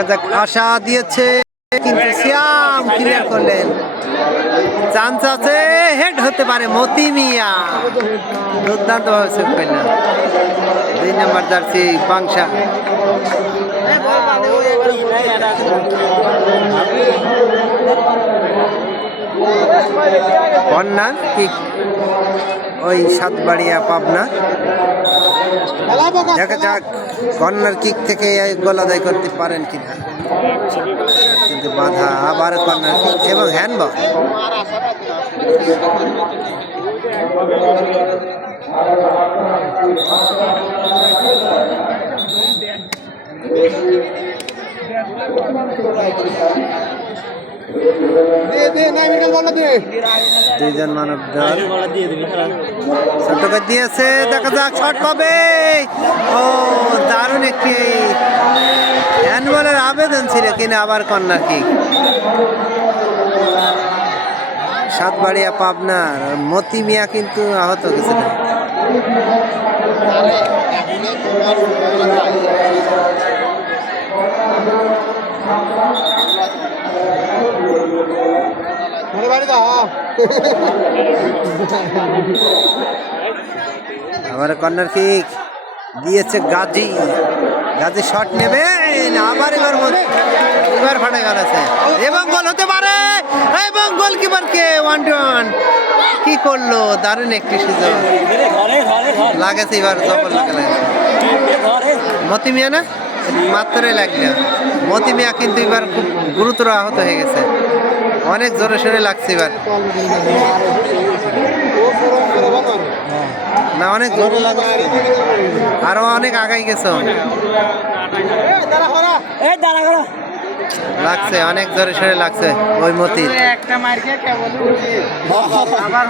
দেখা যাক, আশা দিয়েছে, কিন্তু শ্যাম ক্লিয়ার করলেন। চান্স আছে হেড হতে পারে মতি মিয়া। দুর্দান্ত ভাবে সেভ করলেন। দুই নম্বর জার্সি পাংশা কন্যার কিক ওই সাতবাড়িয়া পাবনা। দেখা যাক, কর্নার কিক থেকে গোল আদায় করতে পারেন কিনা। কিন্তু বাধা আবার কর্নার কিক এবং হ্যান্ডবল দুইজন দিয়েছে শট ও, দারুণ একটি হ্যান্ডবলের আবেদন ছিল কিনা আবার কন্যা কিক। সাতবাড়িয়া পাবনার মতি মিয়া কিন্তু আহত গেছিলেন আবার কর্নার কিক। দিয়েছে গাজী। গাজী শট নেবে, আবার এবার এবার ফাটে গেছে এবং গোল হতে পারে। এবং গোলকিপারকে ওয়ান টু ওয়ান কি করল? দারুণ একটি সুযোগ। লাগেছে এবার জবর লাগে লাগেছে মতি মিয়া না? মাত্রই লাগল। মতি মিয়া কিন্তু এবার খুব গুরুতর আহত হয়ে গেছে। অনেক জোরে সোরে লাগছে এবার। না অনেক জোরে লাগছে। আরও অনেক আগাই গেছো। লাগছে অনেক জোরে সোরে লাগছে ওই মতি একটা মার্কে কেবল আবার